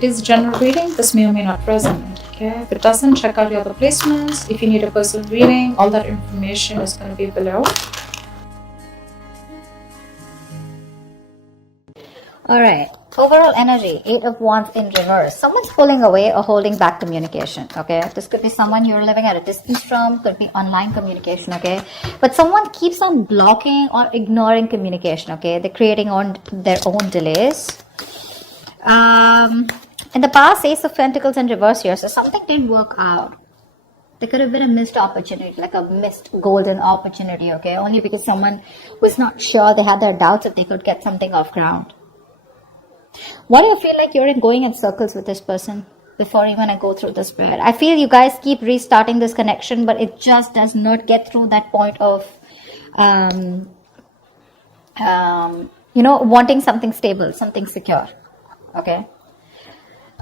It is general reading. This may or may not resonate. Okay, if it doesn't, check out your other placements. If you need a personal reading, all that information is going to be below. All right. Overall energy, 8 of Wands in reverse. Someone's pulling away or holding back communication, okay? This could be someone you're living at a distance from, could be online communication, okay? But someone keeps on blocking or ignoring communication, okay? They're creating their own delays. In the past, Ace of Pentacles in reverse here, so something didn't work out. There could have been a missed opportunity, like a missed golden opportunity, okay? Only because someone was not sure, they had their doubts if they could get something off ground. Why do you feel like you're going in circles with this person before even I go through the spread? I feel you guys keep restarting this connection, but it just does not get through that point of, you know, wanting something stable, something secure. Okay.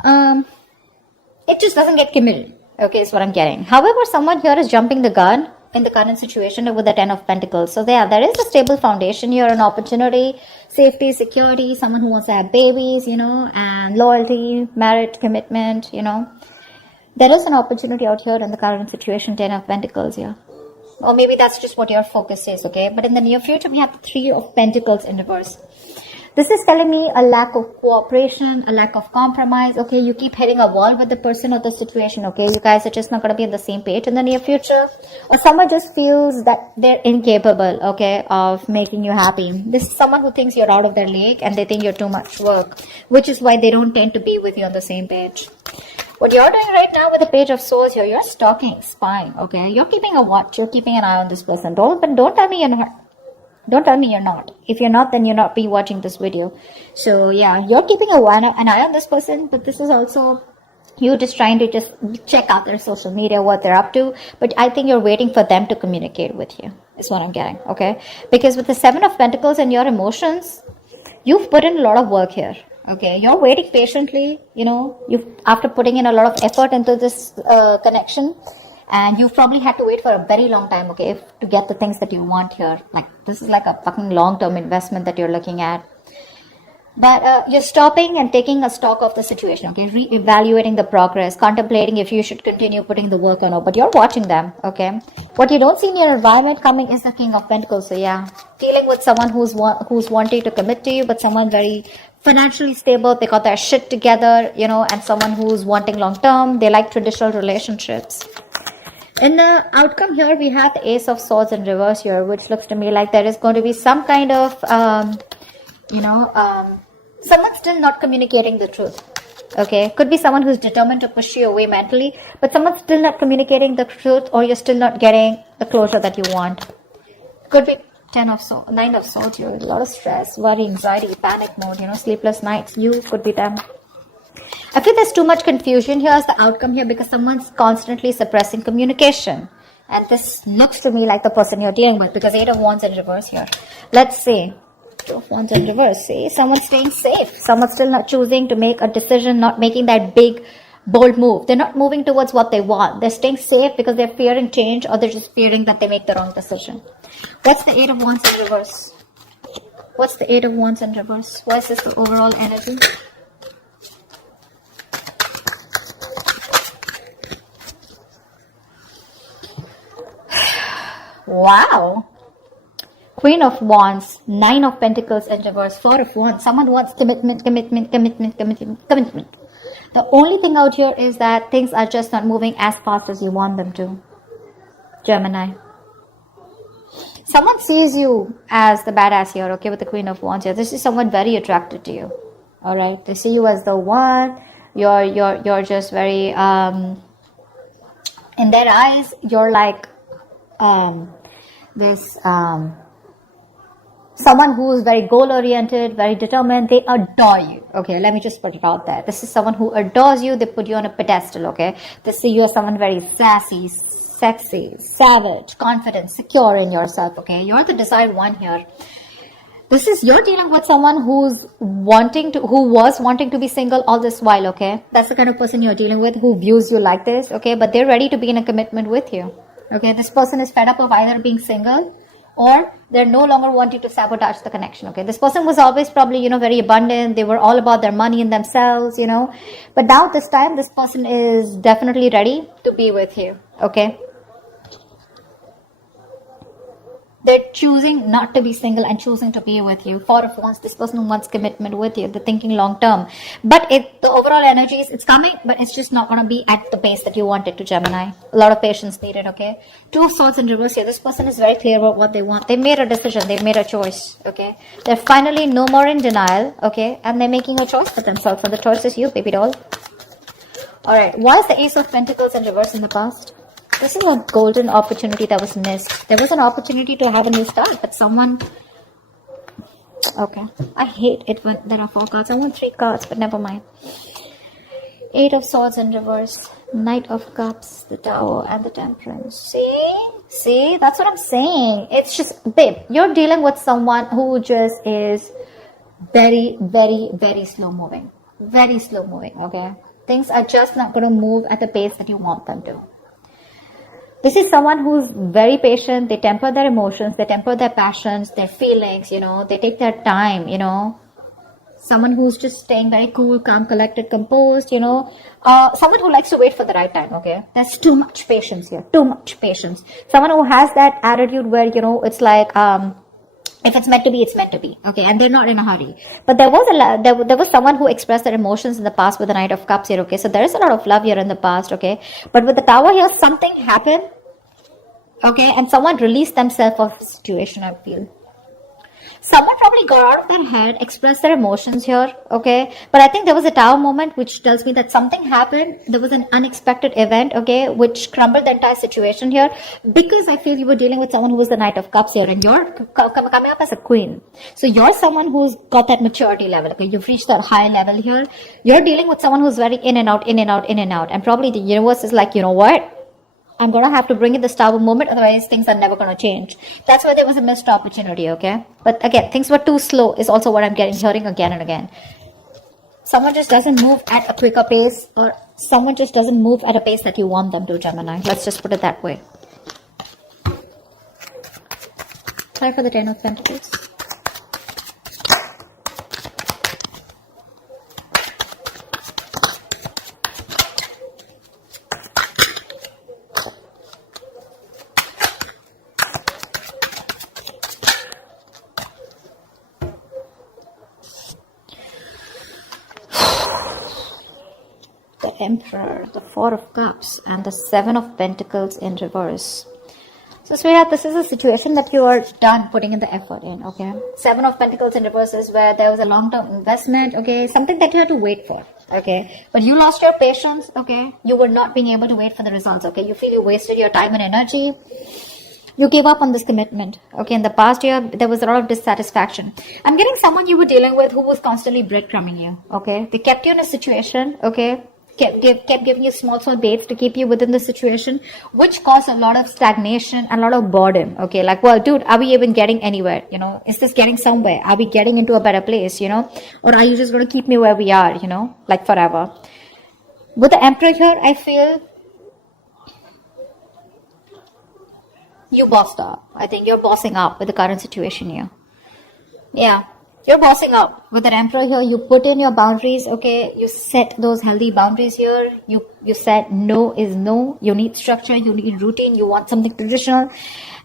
It just doesn't get committed. Okay, is what I'm getting. However, someone here is jumping the gun in the current situation with the 10 of Pentacles. So there is a stable foundation here, an opportunity, safety, security, someone who wants to have babies, you know, and loyalty, merit, commitment, you know. There is an opportunity out here in the current situation, 10 of Pentacles here. Or maybe that's just what your focus is, okay? But in the near future, we have the 3 of Pentacles in reverse. This is telling me a lack of cooperation, a lack of compromise. Okay, you keep hitting a wall with the person or the situation. Okay, you guys are just not going to be on the same page in the near future. Or someone just feels that they're incapable, okay, of making you happy. This is someone who thinks you're out of their league and they think you're too much work, which is why they don't tend to be with you on the same page. What you're doing right now with the Page of Swords here, you're stalking, spying, okay? You're keeping a watch, you're keeping an eye on this person. Don't tell me you're not. Don't tell me you're not. If you're not, then you're not be watching this video. So yeah, you're keeping an eye on this person, but this is also you just trying to just check out their social media, what they're up to. But I think you're waiting for them to communicate with you, is what I'm getting, okay? Because with the 7 of Pentacles and your emotions, you've put in a lot of work here. Okay, you're waiting patiently, you know, after putting in a lot of effort into this connection. And you've probably had to wait for a very long time, okay, to get the things that you want here. Like, this is like a fucking long-term investment that you're looking at. But you're stopping and taking a stock of the situation, okay, re-evaluating the progress, contemplating if you should continue putting the work or not. But you're watching them, okay. What you don't see in your environment coming is the King of Pentacles. So yeah, dealing with someone who's wanting to commit to you, but someone very financially stable, they got their shit together, you know, and someone who's wanting long-term, they like traditional relationships. In the outcome here, we have the Ace of Swords in reverse here, which looks to me like there is going to be some kind of, someone still not communicating the truth. Okay, could be someone who's determined to push you away mentally, but someone's still not communicating the truth, or you're still not getting the closure that you want. Could be 9 of Swords here, a lot of stress, worry, anxiety, panic mode, you know, sleepless nights. You could be them. I feel there's too much confusion here as the outcome here because someone's constantly suppressing communication. And this looks to me like the person you're dealing with because 8 of Wands in reverse here. Let's see. 2 of Wands in reverse. See, someone's staying safe. Someone's still not choosing to make a decision, not making that big, bold move. They're not moving towards what they want. They're staying safe because they're fearing change or they're just fearing that they make the wrong decision. What's the 8 of Wands in reverse? What's the 8 of Wands in reverse? What is this the overall energy? Wow. Queen of Wands, 9 of Pentacles in reverse, 4 of Wands. Someone wants commitment. The only thing out here is that things are just not moving as fast as you want them to. Gemini. Someone sees you as the badass here, okay, with the Queen of Wands here. This is someone very attracted to you. Alright. They see you as the one. You're just very in their eyes, you're like someone who is very goal-oriented, very determined. They adore you. Okay, let me just put it out there. This is someone who adores you. They put you on a pedestal, okay? They see you as someone very sassy, sexy, savage, confident, secure in yourself, okay? You're the desired one here. You're dealing with someone who was wanting to be single all this while, okay? That's the kind of person you're dealing with who views you like this, okay? But they're ready to be in a commitment with you. Okay, this person is fed up of either being single or they're no longer wanting to sabotage the connection. Okay, this person was always probably, very abundant. They were all about their money and themselves, but now this time this person is definitely ready to be with you. Okay, they're choosing not to be single and choosing to be with you. Four of Wands, this person wants commitment with you. They're thinking long term. But the overall energy it's coming, but it's just not going to be at the pace that you want it to, Gemini. A lot of patience needed, okay? Two of Swords in reverse here. This person is very clear about what they want. They made a decision. They made a choice, okay? They're finally no more in denial, okay? And they're making a choice for themselves. And the choice is you, baby doll. Alright, why is the Ace of Pentacles in reverse in the past? This is a golden opportunity that was missed. There was an opportunity to have a new start, but someone... Okay. I hate it when there are 4 cards. I want 3 cards, but never mind. 8 of Swords in reverse. Knight of Cups, the Tower, and the Temperance. See? That's what I'm saying. It's just... Babe, you're dealing with someone who just is very, very, very slow moving. Very slow moving, okay? Things are just not going to move at the pace that you want them to. This is someone who's very patient. They temper their emotions. They temper their passions, their feelings, They take their time, Someone who's just staying very cool, calm, collected, composed, Someone who likes to wait for the right time, okay? There's too much patience here. Too much patience. Someone who has that attitude where, it's like, if it's meant to be, it's meant to be. Okay, and they're not in a hurry. But there was someone who expressed their emotions in the past with the Knight of Cups here. Okay, so there is a lot of love here in the past. Okay, but with the Tower here, something happened. Okay, and someone released themselves of the situation. I feel someone probably got out of their head, expressed their emotions here. Okay, but I think there was a Tower moment which tells me that something happened. There was an unexpected event, okay, which crumbled the entire situation here, because I feel you were dealing with someone who was the Knight of Cups here, and you're coming up as a queen. So you're someone who's got that maturity level. Okay, you've reached that high level here. You're dealing with someone who's very in and out, in and out, in and out, and probably the universe is like, you know what? I'm going to have to bring in the Tower moment, otherwise things are never going to change. That's why there was a missed opportunity, okay? But again, things were too slow is also what I'm hearing again and again. Someone just doesn't move at a quicker pace, or someone just doesn't move at a pace that you want them to, Gemini. Let's just put it that way. Try for the 10 of Pentacles. Emperor, the 4 of Cups, and the 7 of Pentacles in reverse. So, sweetheart, this is a situation that you are done putting in the effort in, okay? 7 of Pentacles in reverse is where there was a long-term investment, okay? Something that you had to wait for, okay? But you lost your patience, okay? You were not being able to wait for the results, okay? You feel you wasted your time and energy. You gave up on this commitment, okay? In the past year, there was a lot of dissatisfaction. I'm getting someone you were dealing with who was constantly breadcrumbing you, okay? They kept you in a situation, okay? Kept giving you small baits to keep you within the situation, which caused a lot of stagnation and a lot of boredom. Okay, like, well, dude, are we even getting anywhere? Is this getting somewhere? Are we getting into a better place? Or are you just going to keep me where we are? Like forever. With the Emperor here, I feel you bossed up. I think you're bossing up with the current situation here. Yeah. You're bossing up. With the Emperor here, you put in your boundaries, okay? You set those healthy boundaries here. You said no is no. You need structure, you need routine, you want something traditional.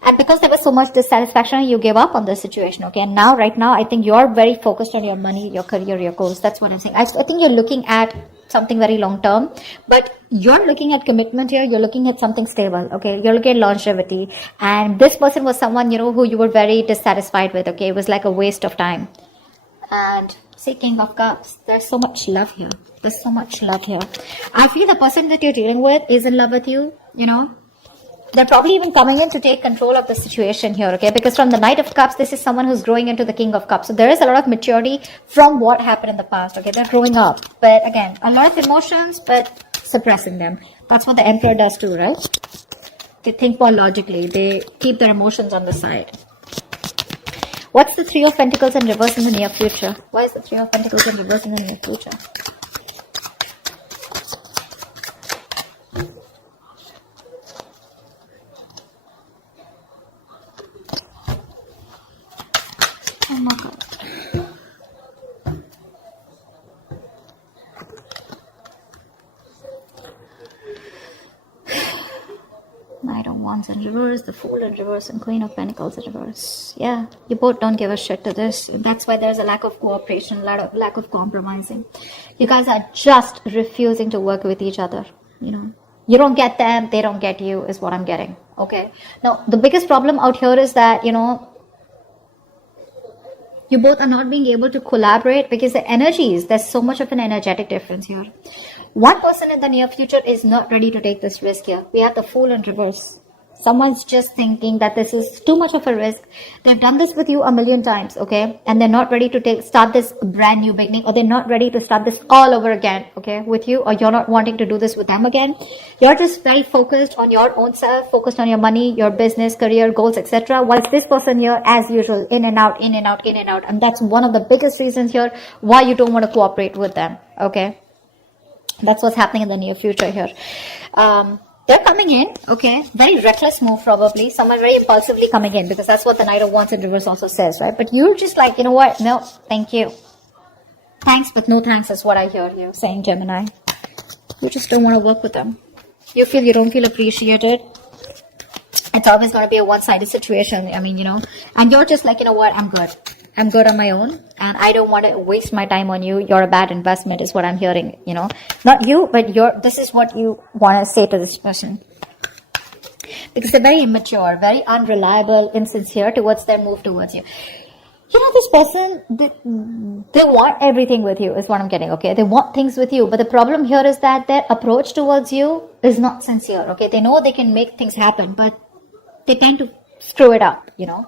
And because there was so much dissatisfaction, you gave up on this situation, okay? And now, right now, I think you're very focused on your money, your career, your goals. That's what I'm saying. I think you're looking at something very long term, but you're looking at commitment here. You're looking at something stable, okay? You're looking at longevity. And this person was someone, who you were very dissatisfied with, okay? It was like a waste of time. And see, King of Cups, there's so much love here. There's so much love here. I feel the person that you're dealing with is in love with you, They're probably even coming in to take control of the situation here, okay? Because from the Knight of Cups, this is someone who's growing into the King of Cups. So there is a lot of maturity from what happened in the past, okay? They're growing up. But again, a lot of emotions, but suppressing them. That's what the Emperor does too, right? They think more logically. They keep their emotions on the side. What's the 3 of Pentacles in reverse in the near future? Why is the 3 of Pentacles in reverse in the near future? Knight of Wands in reverse, the Fool in reverse, and Queen of Pentacles in reverse. Yeah, you both don't give a shit to this. That's why there's a lack of cooperation, lack of compromising. You guys are just refusing to work with each other, you know. You don't get them, they don't get you, is what I'm getting. Okay. Now, the biggest problem out here is that, you know, you both are not being able to collaborate because the energies, there's so much of an energetic difference here. One person in the near future is not ready to take this risk here. We have the Fool in reverse. Someone's just thinking that this is too much of a risk. They've done this with you a million times, okay? And they're not ready to start this brand new beginning, or they're not ready to start this all over again, okay, with you, or you're not wanting to do this with them again. You're just very focused on your own self, focused on your money, your business, career, goals, etc. Whilst this person here, as usual, in and out, in and out, in and out. And that's one of the biggest reasons here why you don't want to cooperate with them, okay? That's what's happening in the near future here. They're coming in, okay, very reckless move probably, someone very impulsively coming in, because that's what the Knight of Wands in reverse also says, right? But you're just like, you know what, no, thank you. Thanks, but no thanks is what I hear you saying, Gemini. You just don't want to work with them. You don't feel appreciated. It's always going to be a one-sided situation, I mean, you know, and you're just like, you know what, I'm good. I'm good on my own, and I don't want to waste my time on you. You're a bad investment is what I'm hearing, you know. Not you, but this is what you want to say to this person. Because they're very immature, very unreliable, insincere towards their move towards you. You know, this person, they want everything with you is what I'm getting, okay? They want things with you, but the problem here is that their approach towards you is not sincere, okay? They know they can make things happen, but they tend to screw it up, you know.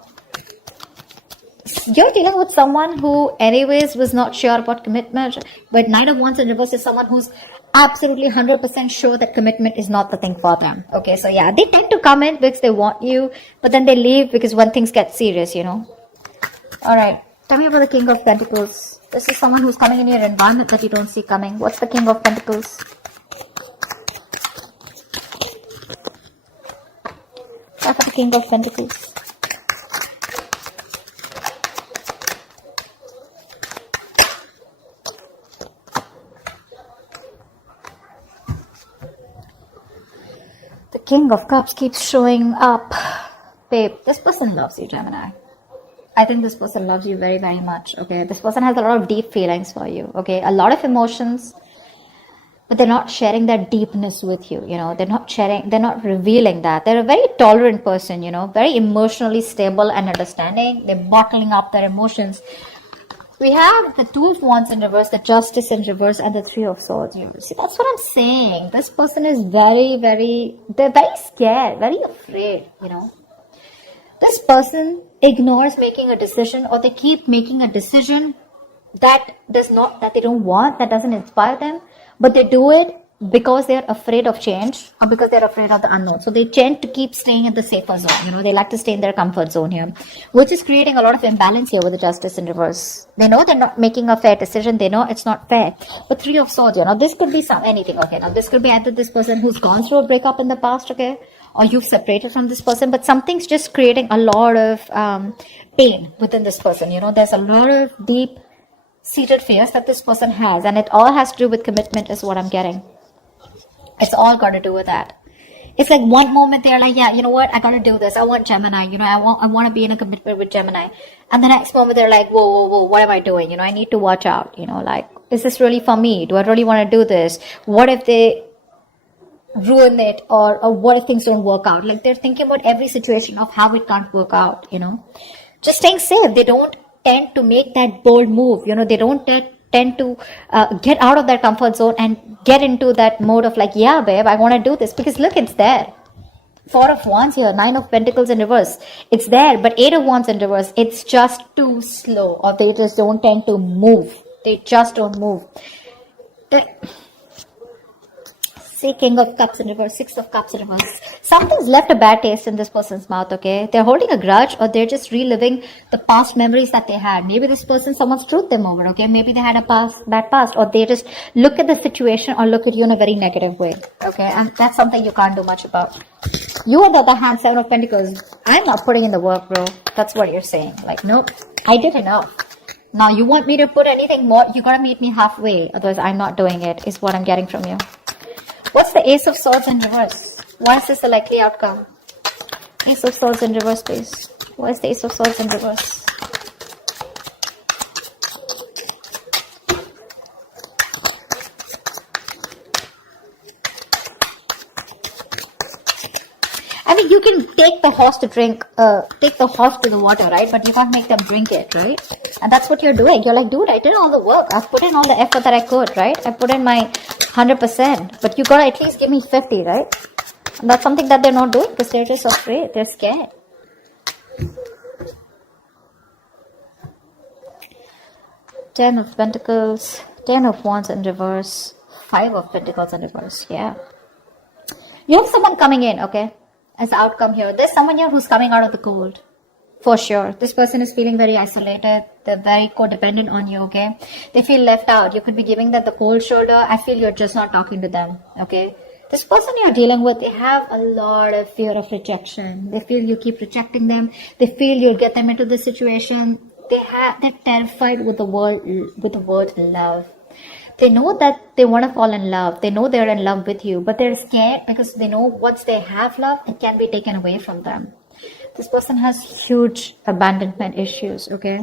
You're dealing with someone who anyways was not sure about commitment, but Knight of Wands in reverse is someone who's absolutely 100% sure that commitment is not the thing for them. Okay, so yeah, they tend to come in because they want you, but then they leave because when things get serious, you know. Alright, tell me about the King of Pentacles. This is someone who's coming in your environment that you don't see coming. What's the King of Pentacles? What's the King of Pentacles? King of Cups keeps showing up. Babe, this person loves you, Gemini. I think this person loves you very, very much, okay? This person has a lot of deep feelings for you, okay? A lot of emotions, but they're not sharing that deepness with you, you know? They're not revealing that. They're a very tolerant person, you know? Very emotionally stable and understanding. They're bottling up their emotions. We have the Two of Wands in reverse, the Justice in reverse, and the Three of Swords. See, that's what I'm saying. This person is they're very scared, very afraid, you know. This person ignores making a decision, or they keep making a decision that they don't want, that doesn't inspire them, but they do it because they're afraid of change or because they're afraid of the unknown. So they tend to keep staying in the safer zone, you know. They like to stay in their comfort zone here, which is creating a lot of imbalance here with the Justice in reverse. They know they're not making a fair decision. They know it's not fair. But Three of Swords, you know, this could be anything, okay? Now this could be either this person who's gone through a breakup in the past, okay, or you've separated from this person, but something's just creating a lot of pain within this person, you know. There's a lot of deep seated fears that this person has, and it all has to do with commitment is what I'm getting. It's all got to do with that. It's like one moment they're like, yeah, you know what, I got to do this. I want Gemini, you know, I want to be in a commitment with Gemini. And the next moment they're like, whoa, what am I doing? You know, I need to watch out, you know, like, is this really for me? Do I really want to do this? What if they ruin it, or what if things don't work out? Like, they're thinking about every situation of how it can't work out, you know. Just staying safe. They don't tend to make that bold move, you know. They don't tend to get out of their comfort zone and get into that mode of like, yeah, babe, I want to do this, because look, it's there. Four of Wands here, Nine of Pentacles in reverse. It's there, but Eight of Wands in reverse. It's just too slow, or they just don't tend to move. They just don't move. See, King of Cups in reverse, Six of Cups in reverse. Something's left a bad taste in this person's mouth, okay? They're holding a grudge, or they're just reliving the past memories that they had. Maybe this person, someone screwed them over, okay? Maybe they had a bad past, or they just look at the situation or look at you in a very negative way, okay? And that's something you can't do much about. You, on the other hand, Seven of Pentacles, I'm not putting in the work, bro. That's what you're saying. Like, nope, I did enough. Now, you want me to put anything more? You gotta meet me halfway. Otherwise, I'm not doing it, is what I'm getting from you. What's the Ace of Swords in reverse? Why is this a likely outcome? Ace of Swords in reverse, please. Why is the Ace of Swords in reverse? I mean, you can take the horse to drink, take the horse to the water, right? But you can't make them drink it, right? And that's what you're doing. You're like, dude, I did all the work. I've put in all the effort that I could, right? I put in my 100%. But you gotta at least give me 50, right? And that's something that they're not doing because they're just afraid. They're scared. Ten of Pentacles, Ten of Wands in reverse, Five of Pentacles in reverse. Yeah. You have someone coming in, okay? As the outcome here, there's someone here who's coming out of the cold, for sure. This person is feeling very isolated. They're very codependent on you, okay? They feel left out. You could be giving them the cold shoulder. I feel you're just not talking to them, okay? This person you're dealing with, they have a lot of fear of rejection. They feel you keep rejecting them. They feel you'll get them into this situation. They're terrified with the word love. They know that they want to fall in love. They know they're in love with you, but they're scared because they know once they have love, it can be taken away from them. This person has huge abandonment issues, okay?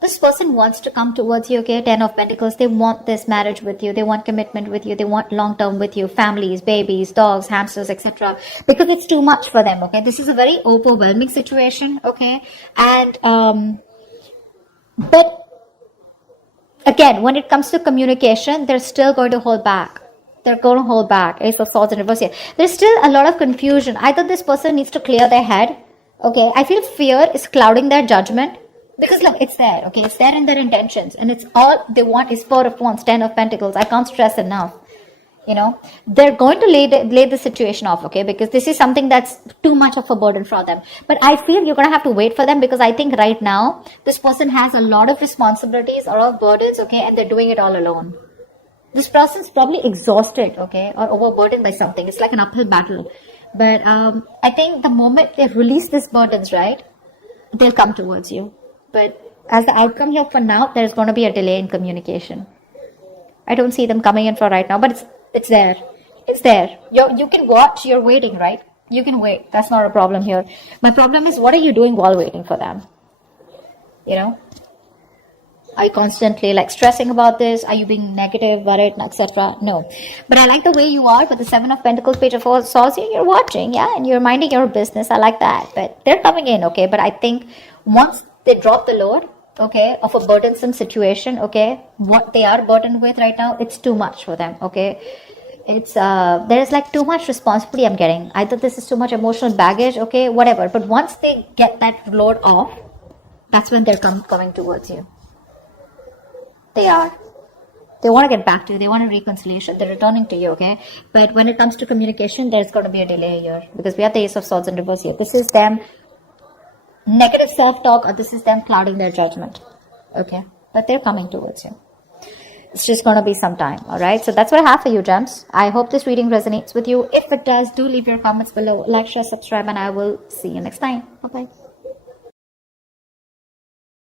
This person wants to come towards you, okay? Ten of Pentacles. They want this marriage with you. They want commitment with you. They want long-term with you. Families, babies, dogs, hamsters, etc. Because it's too much for them, okay? This is a very overwhelming situation, okay? And, but again, when it comes to communication, they're still going to hold back. They're going to hold back. Ace of Swords in reverse here. There's still a lot of confusion. Either this person needs to clear their head, okay? I feel fear is clouding their judgment. Because look, it's there, okay? It's there in their intentions. And it's all they want is Four of Wands, Ten of Pentacles. I can't stress enough. You know, they're going to lay the situation off, okay? Because this is something that's too much of a burden for them. But I feel you're going to have to wait for them because I think right now, this person has a lot of responsibilities, a lot of burdens, okay? And they're doing it all alone. This person's probably exhausted, okay? Or overburdened by something. It's like an uphill battle. But I think the moment they release these burdens, right? They'll come towards you. But as the outcome here for now, there's going to be a delay in communication. I don't see them coming in for right now, but it's there. It's there. You can watch. You're waiting, right? You can wait. That's not a problem here. My problem is, what are you doing while waiting for them? You know? Are you constantly like stressing about this? Are you being negative, worried, etc.? No. But I like the way you are with the Seven of Pentacles, Page of Swords. You're watching, yeah, and you're minding your business. I like that. But they're coming in, okay? But I think once they drop the load, okay, of a burdensome situation, okay, what they are burdened with right now, it's too much for them, okay. It's there's like too much responsibility I'm getting. Either this is too much emotional baggage, okay, whatever. But once they get that load off, that's when they're coming towards you. They are. They want to get back to you. They want a reconciliation. They're returning to you, okay? But when it comes to communication, there's going to be a delay here because we have the Ace of Swords in reverse here. This is them negative self-talk, or this is them clouding their judgment, okay? But they're coming towards you. It's just going to be some time, all right? So that's what I have for you, gems. I hope this reading resonates with you. If it does, do leave your comments below. Like, share, subscribe, and I will see you next time. Bye-bye.